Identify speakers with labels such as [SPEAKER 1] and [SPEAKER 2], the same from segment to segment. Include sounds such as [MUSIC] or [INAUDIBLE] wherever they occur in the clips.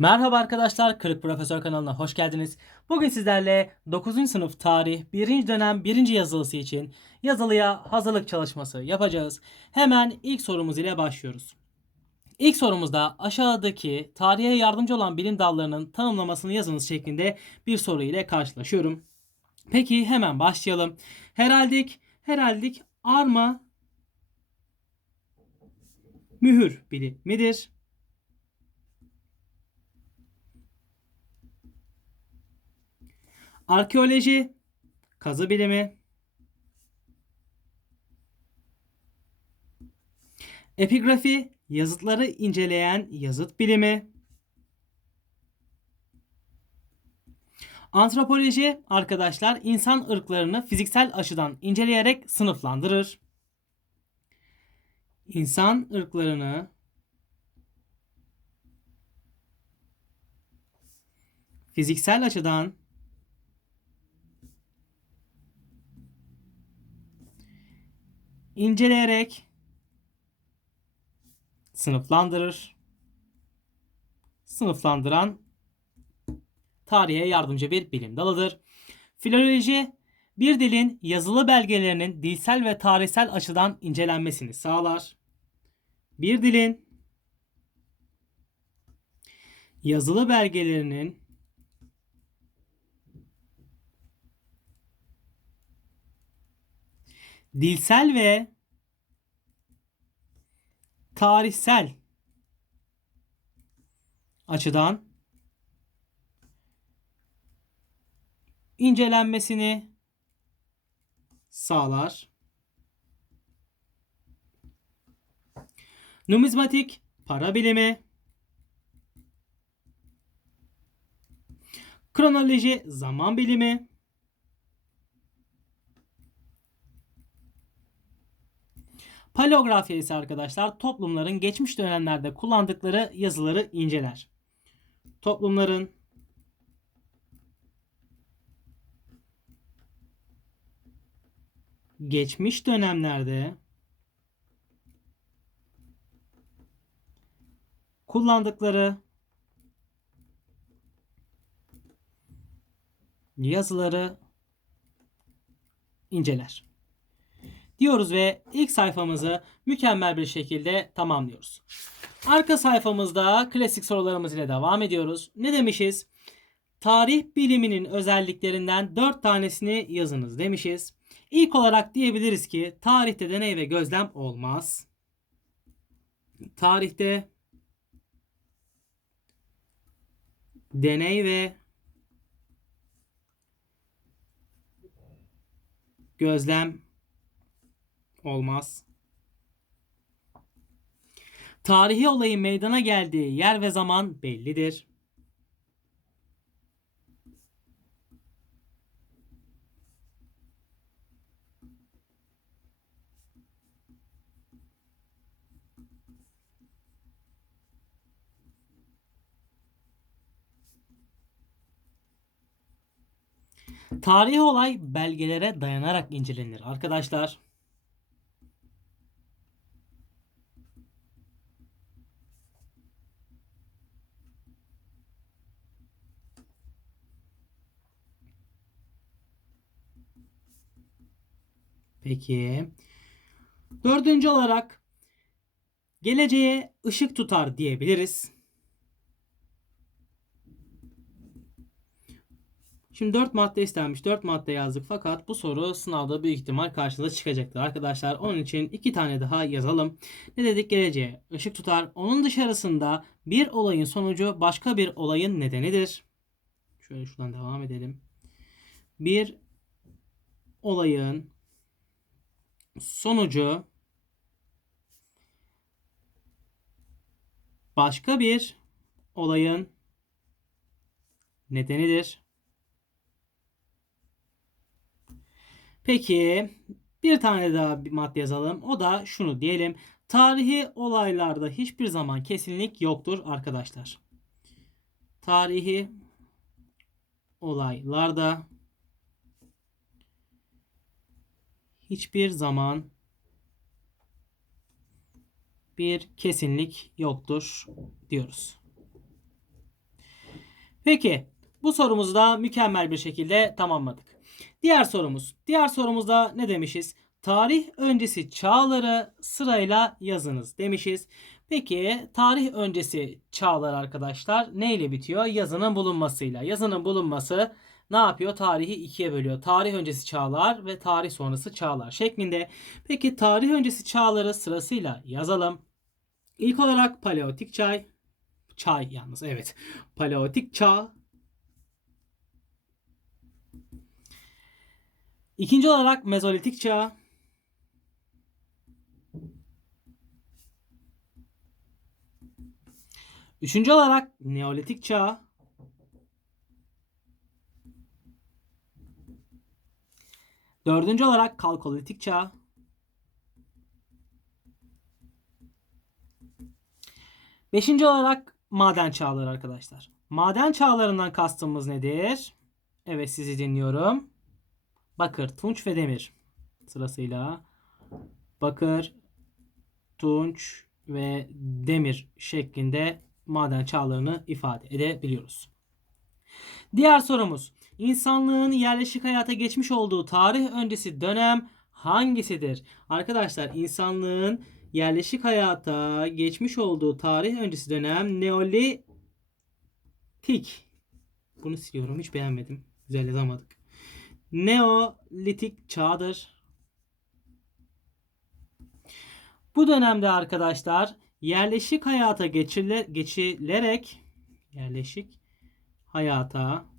[SPEAKER 1] Merhaba arkadaşlar, Kırık Profesör kanalına hoş geldiniz. Bugün sizlerle 9. sınıf tarih 1. dönem 1. yazılısı için yazılıya hazırlık çalışması yapacağız. Hemen ilk sorumuz ile başlıyoruz. İlk sorumuzda aşağıdaki tarihe yardımcı olan bilim dallarının tanımlamasını yazınız şeklinde bir soru ile karşılaşıyorum. Peki hemen başlayalım. Heraldik, heraldik arma mühür bilimidir. Arkeoloji, kazı bilimi, epigrafi, yazıtları inceleyen yazıt bilimi, antropoloji arkadaşlar insan ırklarını fiziksel açıdan inceleyerek sınıflandırır. İnsan ırklarını fiziksel açıdan inceleyerek sınıflandırır. Sınıflandıran tarihe yardımcı bir bilim dalıdır. Filoloji bir dilin yazılı belgelerinin dilsel ve tarihsel açıdan incelenmesini sağlar. Bir dilin yazılı belgelerinin dilsel ve tarihsel açıdan incelenmesini sağlar. Numizmatik para bilimi Kronoloji zaman bilimi Paleografya ise arkadaşlar toplumların geçmiş dönemlerde kullandıkları yazıları inceler. Toplumların geçmiş dönemlerde kullandıkları yazıları inceler diyoruz ve ilk sayfamızı mükemmel bir şekilde tamamlıyoruz. Arka sayfamızda klasik sorularımız ile devam ediyoruz. Ne demişiz? Tarih biliminin özelliklerinden 4 tanesini yazınız demişiz. İlk olarak diyebiliriz ki tarihte deney ve gözlem olmaz. Tarihte deney ve gözlem olmaz. Tarihi olayın meydana geldiği yer ve zaman bellidir. Tarihi olay belgelere dayanarak incelenir arkadaşlar. Peki. Dördüncü olarak geleceğe ışık tutar diyebiliriz. Şimdi 4 madde istenmiş. 4 madde yazdık fakat bu soru sınavda büyük ihtimal karşınıza çıkacaktır arkadaşlar. Onun için 2 tane daha yazalım. Ne dedik geleceğe? ışık tutar. Onun dışarısında bir olayın sonucu başka bir olayın nedenidir. Şöyle şuradan devam edelim. Bir olayın sonucu başka bir olayın nedenidir. Peki bir tane daha bir madde yazalım. O da şunu diyelim. Tarihi olaylarda hiçbir zaman kesinlik yoktur arkadaşlar. Tarihi olaylarda hiçbir zaman bir kesinlik yoktur diyoruz. Peki bu sorumuzu da mükemmel bir şekilde tamamladık. Diğer sorumuz. Diğer sorumuzda ne demişiz? Tarih öncesi çağları sırayla yazınız demişiz. Peki tarih öncesi çağlar arkadaşlar neyle bitiyor? Yazının bulunmasıyla. Yazının bulunması ne yapıyor? Tarihi ikiye bölüyor. Tarih öncesi çağlar ve tarih sonrası çağlar şeklinde. Peki tarih öncesi çağları sırasıyla yazalım. İlk olarak paleolitik çay. Çay yalnız evet. Paleolitik çağ. İkinci olarak mezolitik çağ. Üçüncü olarak Neolitik çağ. Dördüncü olarak Kalkolitik çağ. Beşinci olarak maden çağları arkadaşlar. Maden çağlarından kastımız nedir? Evet sizi dinliyorum. Bakır, tunç ve demir sırasıyla. Bakır, tunç ve demir şeklinde maden çağlarını ifade edebiliyoruz. Diğer sorumuz. İnsanlığın yerleşik hayata geçmiş olduğu tarih öncesi dönem hangisidir? Arkadaşlar insanlığın yerleşik hayata geçmiş olduğu tarih öncesi dönem Neolitik. Bunu siliyorum hiç beğenmedim. Güzel yazamadık. Neolitik çağdır. Bu dönemde arkadaşlar yerleşik hayata geçile, geçilerek yerleşik hayata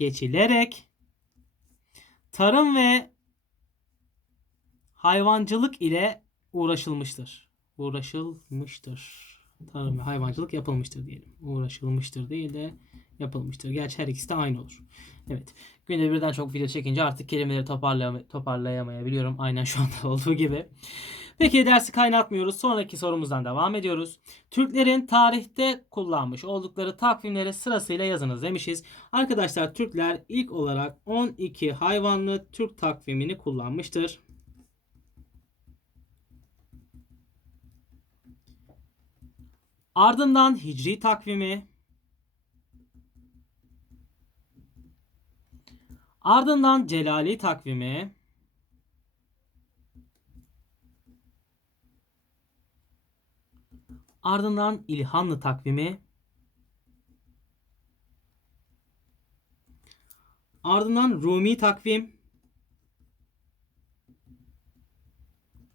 [SPEAKER 1] geçilerek tarım ve hayvancılık ile uğraşılmıştır. Uğraşılmıştır. Tarım ve hayvancılık yapılmıştır diyelim. Uğraşılmıştır değil de yapılmıştır. Gerçi her ikisi de aynı olur. Evet. Günde birden çok video çekince artık kelimeleri toparlayam toparlayamayabiliyorum. Aynen şu anda [LAUGHS] olduğu gibi. Peki dersi kaynatmıyoruz. Sonraki sorumuzdan devam ediyoruz. Türklerin tarihte kullanmış oldukları takvimleri sırasıyla yazınız demişiz. Arkadaşlar Türkler ilk olarak 12 hayvanlı Türk takvimini kullanmıştır. Ardından Hicri takvimi, ardından Celali takvimi, ardından İlhanlı takvimi, ardından Rumi takvim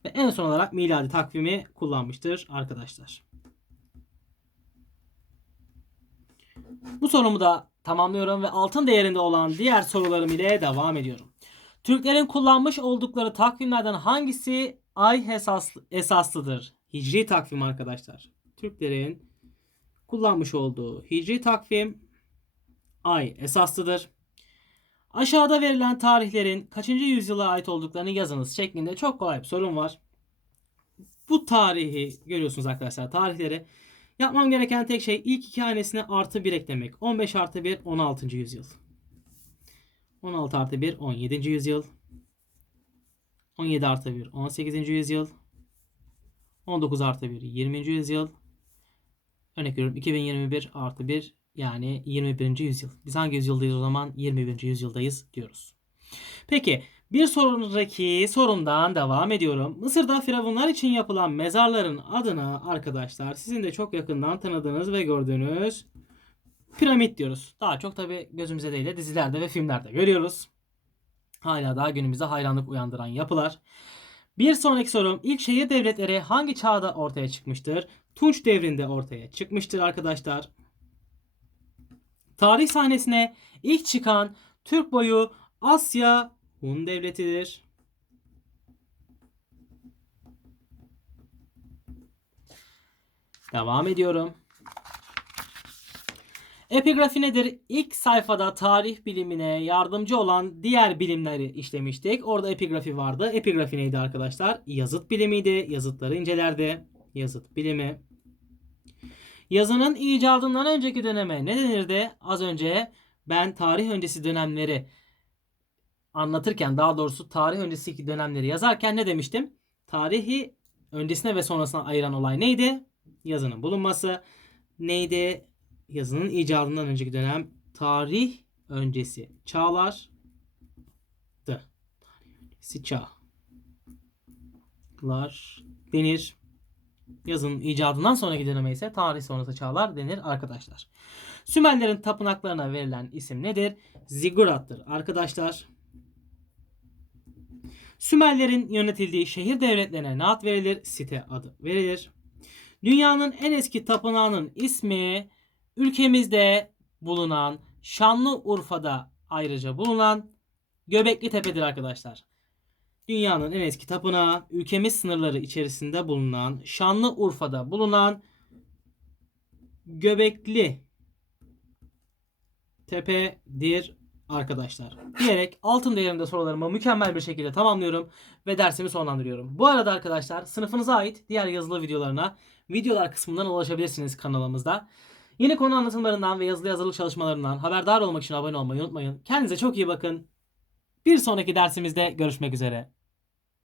[SPEAKER 1] ve en son olarak miladi takvimi kullanmıştır arkadaşlar. Bu sorumu da tamamlıyorum ve altın değerinde olan diğer sorularım ile devam ediyorum. Türklerin kullanmış oldukları takvimlerden hangisi ay esaslı, esaslıdır? Hicri takvim arkadaşlar. Türklerin kullanmış olduğu hicri takvim ay esaslıdır. Aşağıda verilen tarihlerin kaçıncı yüzyıla ait olduklarını yazınız şeklinde çok kolay bir sorun var. Bu tarihi görüyorsunuz arkadaşlar tarihleri. Yapmam gereken tek şey ilk iki hanesine artı 1 eklemek. 15 artı 1 16. yüzyıl. 16 artı 1 17. yüzyıl. 17 artı 1 18. yüzyıl. 19 artı 1 20. yüzyıl. Örnek veriyorum 2021 artı 1 yani 21. yüzyıl. Biz hangi yüzyıldayız o zaman? 21. yüzyıldayız diyoruz. Peki bir sonraki sorumdan devam ediyorum. Mısır'da firavunlar için yapılan mezarların adına arkadaşlar sizin de çok yakından tanıdığınız ve gördüğünüz piramit diyoruz. Daha çok tabi gözümüze değil de dizilerde ve filmlerde görüyoruz. Hala daha günümüzde hayranlık uyandıran yapılar. Bir sonraki sorum ilk şehir devletleri hangi çağda ortaya çıkmıştır? Tunç devrinde ortaya çıkmıştır arkadaşlar. Tarih sahnesine ilk çıkan Türk boyu Asya Hun devletidir. Devam ediyorum. Epigrafi nedir? İlk sayfada tarih bilimine yardımcı olan diğer bilimleri işlemiştik. Orada epigrafi vardı. Epigrafi neydi arkadaşlar? Yazıt bilimiydi. Yazıtları incelerdi. Yazıt bilimi. Yazının icadından önceki döneme ne denirdi? Az önce ben tarih öncesi dönemleri anlatırken daha doğrusu tarih öncesi dönemleri yazarken ne demiştim? Tarihi öncesine ve sonrasına ayıran olay neydi? Yazının bulunması. Neydi? Yazının icadından önceki dönem tarih öncesi çağlar Tarih öncesi çağlar denir. Yazının icadından sonraki döneme ise tarih sonrası çağlar denir arkadaşlar. Sümerlerin tapınaklarına verilen isim nedir? Ziggurat'tır arkadaşlar. Sümerlerin yönetildiği şehir devletlerine ne verilir? Site adı verilir. Dünyanın en eski tapınağının ismi ülkemizde bulunan Şanlıurfa'da ayrıca bulunan Göbekli Tepe'dir arkadaşlar. Dünyanın en eski tapınağı ülkemiz sınırları içerisinde bulunan Şanlıurfa'da bulunan Göbekli Tepe'dir arkadaşlar. Diyerek altın değerinde sorularımı mükemmel bir şekilde tamamlıyorum ve dersimi sonlandırıyorum. Bu arada arkadaşlar sınıfınıza ait diğer yazılı videolarına videolar kısmından ulaşabilirsiniz kanalımızda. Yeni konu anlatımlarından ve yazılı yazılı çalışmalarından haberdar olmak için abone olmayı unutmayın. Kendinize çok iyi bakın. Bir sonraki dersimizde görüşmek üzere.